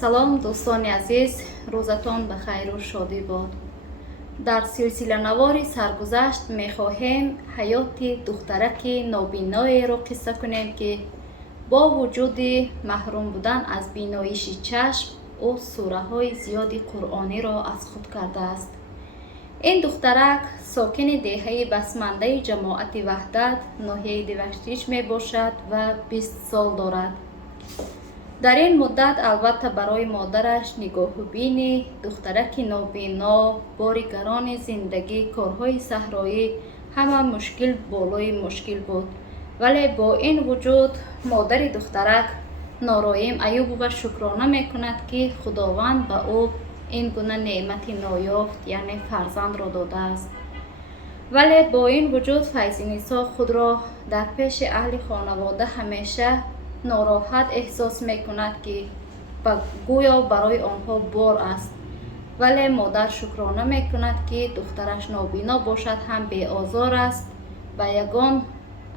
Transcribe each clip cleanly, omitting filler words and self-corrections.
салом дӯстони азиз, рӯзатон ба хайру шодӣ бод. Дар силсиланавори саргузашт мехоҳем ҳаёти духтараки нобиноеро қисса кунем, ки бо вуҷуди маҳрум будан аз биноиши чашм, ӯ сураҳои зиёди қуръониро аз худ кардааст. ин духтарак сокини деҳаи басмандаи ҷамоати Ваҳдат, ноҳияи Диваштич мебошад ва 20 сол дорад. дар ин муддат албатта барои модараш нигоҳубини духтараки нобино, бори гарони зиндагӣ, корҳои саҳроӣ, ҳама мушкил болои мушкил буд. вале бо ин вуҷуд модари духтарак Нороим Аюбова шукрона мекунад, ки худованд ба ӯ ин гуна неъмати ноёфт, яъне фарзандро додааст. вале бо ин вуҷуд Файзинисо худро дар пеши аҳли хонавода ҳамеша нороҳат эҳсос мекунад, ки гӯё барои онҳо бор аст. вале модар шукрона мекунад, ки духтараш нобино бошад ҳам беозор аст, ба ягон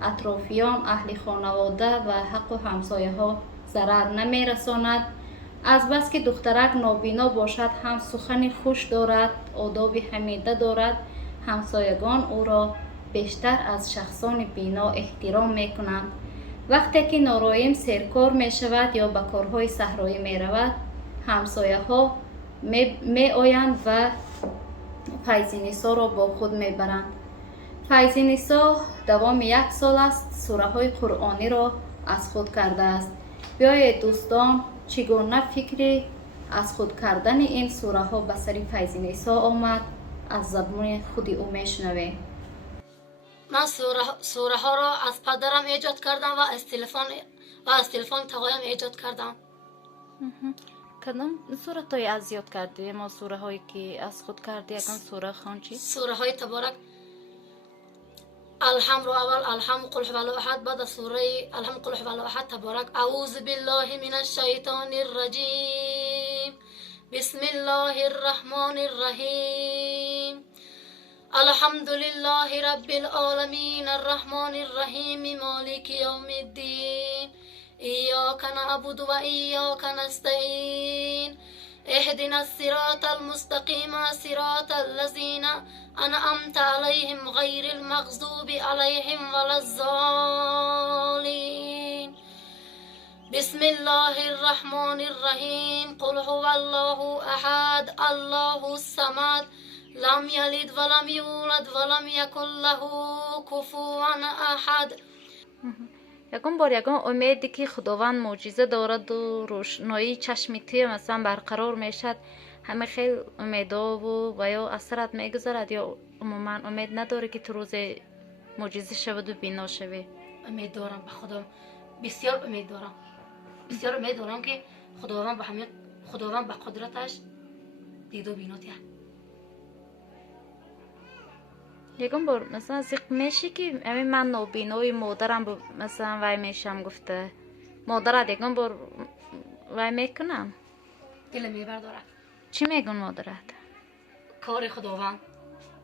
атрофиён, аҳли хонавода ва ҳаққу ҳамсояҳо зарар намерасонад. азбаски духтарак нобино бошад, ҳам сухани хуш дорад, одоби ҳамида дорад, ҳамсоягон ӯро бештар аз шахсони бино эҳтиром мекунанд. вақте ки Нороим серкор мешавад ё ба корҳои саҳроӣ меравад, ҳамсояҳо меоянд ва Файзинисоро бо худ мебаранд. Файзинисо давоми 1 сол аст сураҳои қуръониро аз худ кардааст. биёед дӯстон, чӣ гуна фикри аз худ кардани ин сураҳо ба сари Файзинисо омад? аз забони худи ӯ мешунавем. من سوره ها را از پدرم ایجاد کردم و از تلفن تقایم ایجاد کردم. کدام سوره تای از یاد کردی؟ ما سوره هایی که از خود کردی یکان سوره خوان چی؟ سوره های تبارک الحم رو اول الحم قل هو الله احد، بعد سوره الحم قل هو الله احد تبارک اعوذ بالله من الشیطان الرجیم بسم الله الرحمن الرحیم الحمد لله رب العالمين الرحمن الرحيم مالك يوم الدين إياك نعبد وإياك نستعين اهدنا الصراط المستقيم صراط الذين أنعمت عليهم غير المغضوب عليهم ولا الضالين بسم الله الرحمن الرحيم قل هو الله أحد الله الصمد لم یلد ولم یولد ولم یکن له کفوا احد. یکم بار امیدی که خداوند معجزه دارد و روشنایی چشم تو مثلا برقرار میشد، همه خیلی امیدا و یا اثرات میگذارد یا عموما امید نداره که تو روز معجزه شود و بینا شوی؟ امید دارم به خدا، بسیار امید دارم، بسیار امید دارم که خداوند به قدرتش دید و بیناتیه. یکم بار مثلا زیق میشه که من نابینای مادرم مثلا وای میشم گفته مادرت یکم بار وای میکنم دل میبرداره. چی میگن مادرت؟ کار خداوند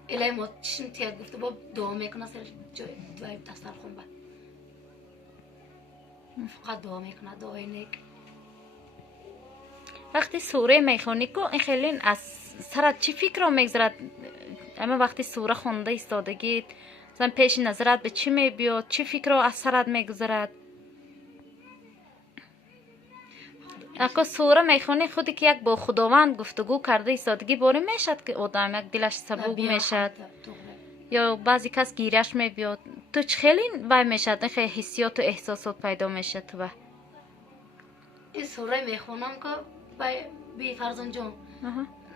الهی ما چشم تیاد گفته با دعا میکنه سر جای دوای دستر خون بد فقط دعا میکنه دعای نیک. وقتی سوره میخونی که این خیلی از سرت چی فکر رو میگذارد؟ اما وقتی سوره خونده ایستادگی مثلا پیش نظرت به چی میبیاد؟ چی فکر رو از سرت میگذارد؟ اگه سوره میخونی خودی که یک با خداوند گفتگو کرده ایستادگی باری میشد که آدم یک دلش سبوک میشد یا بعضی کس گیرش میبیاد. تو چه خیلی وای میشد؟ این خیلی حسیات و احساسات پیدا میشد تو با این سوره میخونم که بی فرزند جان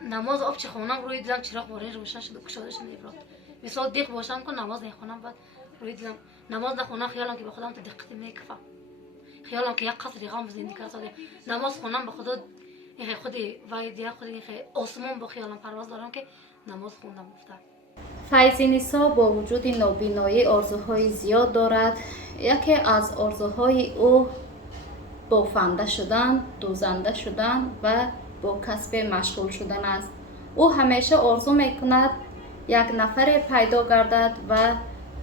نماز آب چه خونم روی دلم چراغ باره روشن شد و کشادش نمیبرد. مثال دیق باشم که نماز نخونم بعد روی دلم نماز نخونم خیالم که به خودم تا دقیقی میکفم، خیالم که یک قطره غم زندگی کرده. نماز خونم به خدا این خودی وای دیگه خودی آسمون با خیالم پرواز دارم که نماز خوندم گفته. فایزینیسا با وجود نابینایی آرزوهای زیاد دارد. یکی از آرزوهای او بافنده شدن، دوزنده شدن و با کسب مشغول شدن است. او همیشه آرزو میکند یک نفر پیدا گردد و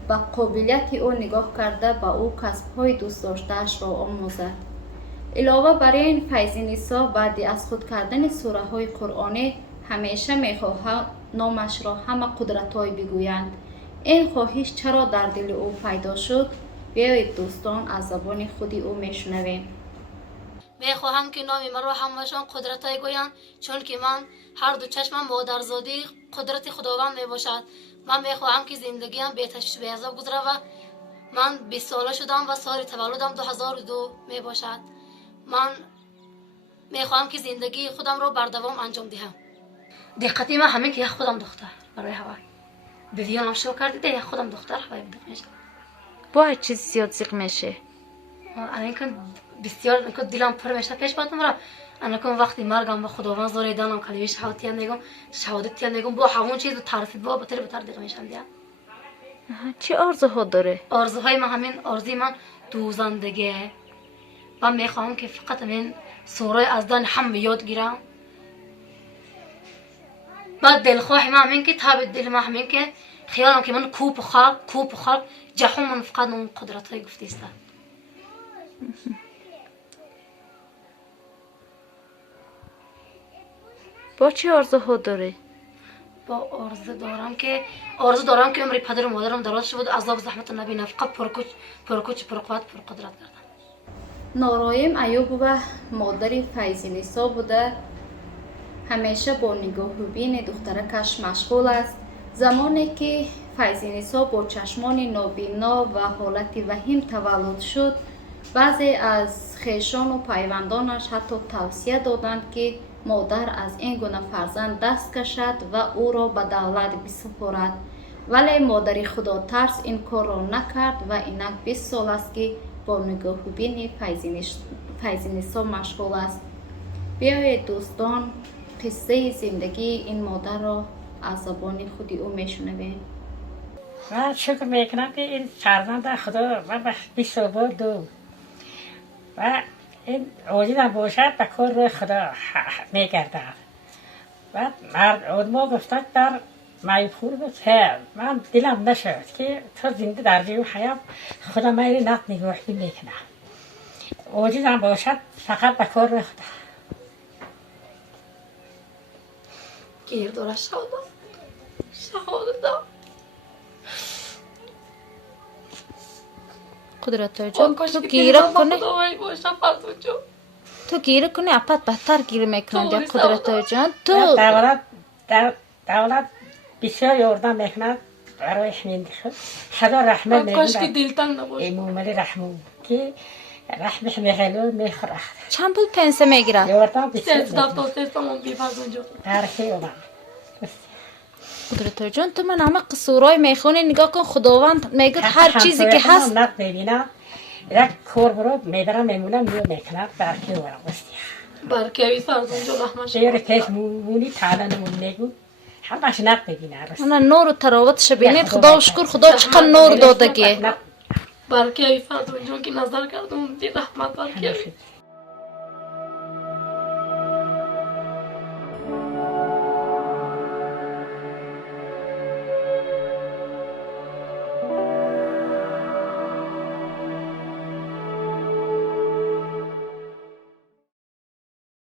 با قابلیت او نگاه کرده با او کسب‌های دوست داشته‌اش را آموزد. علاوه بر این فیض نسا بعد از خود کردن سوره های قرآنی همیشه میخواهد نامش را همه قدرت های بگویند. این خواهش چرا در دل او پیدا شد؟ بیایید دوستان از زبان خودی او میشنویم. میخواهم که نام مرا همشان قدرتای گویند، چون که من هر دو چشمم مادرزادی قدرت خداوند میباشد. من میخواهم که زندگیم بی تشویش بی عذاب گذره و من 20 ساله شدم و سال تولدم 2002 میباشد. من میخواهم که زندگی خودم رو بر دوام انجام دهم. دقتی من همین که یک خودم دختر برای هوای ویدیو شروع کردید، یک خودم دختر هوای میشه با چیز زیاد زیق میشه. الان که بسیار که دلم پر میشه پیش باتم را انا کن وقتی مرگم به خداوند زوری دانم کلمه شهادت میگم، شهادت میگم با همون چیز تعریف با بتر دیگه میشم دیگه. چه آرزوها داره؟ آرزوهای من همین آرزوی من دوزندگی و میخوام که فقط همین سوره از دن هم یاد گیرم. بعد دلخواه من همین که تاب دل من همین که خیالم که من کوپ و خلق جهان من فقط اون قدرت های گفته است. با چه آرزوها داره؟ با آرزو دارم که عمر پدر و مادرم دراز شد، عذاب زحمت نبینم، فقط پرکوچ پرقوت پرقدرت کردم. نارایم ایوب و مادر فیض نسا بوده، همیشه با نگاه و بین دخترکش مشغول است. زمانی که فیض نسا با چشمان نابینا و حالت وحیم تولد شد، بعضی از خویشان و پیوندانش حتی توصیه دادند که مادر از این گونه فرزند دست کشد و او را به دولت بسپارد، ولی مادر خدا ترس این کار را نکرد و اینک 20 سال است که با نگاه و بین فیض نسا مشغول است. بیایید دوستان قصه زندگی این مادر را از زبان خودی او میشنویم. من شکر میکنم که این فرزند خدا و 20 سال بود و این عاجزم باشد به کار خدا میگردد. و مرد آدما گفتن در میپور بود من دلم نشد که تو زنده در جیب حیات خدا میری نت نگاه میکنه. عاجزم باشد فقط به کار خدا. گیر داره شهادت قدرت جان تو گیره کنه، تو گیره کنی اپت بهتر گیره میکنند. یا قدرت جان تو دولت بسیار یاردم میکند برای همین خدا رحمت میکنه. کاش که دلتنگ نباشه. موملی رحمون که رحمش میخلو میخوره. چند پول پنسه میگیره؟ یاردم بسیار دفتر بیفرز اونجا ترخی اومد. قدرت جان تو من همه قصورای میخونی نگاه کن، خداوند میگه هر چیزی که هست نت میبینم یک کور برو میبرم میمونم میو میکنم برکی ورم بستی برکی فرز اونجا رحمش شیر کش مونی تعالنمون میگو همش نت میبینه من نور و تراوتش ببینید. خدا و شکر خدا چقدر نور داده که برکی فرز اونجا که نظر کردم دی رحمت برکی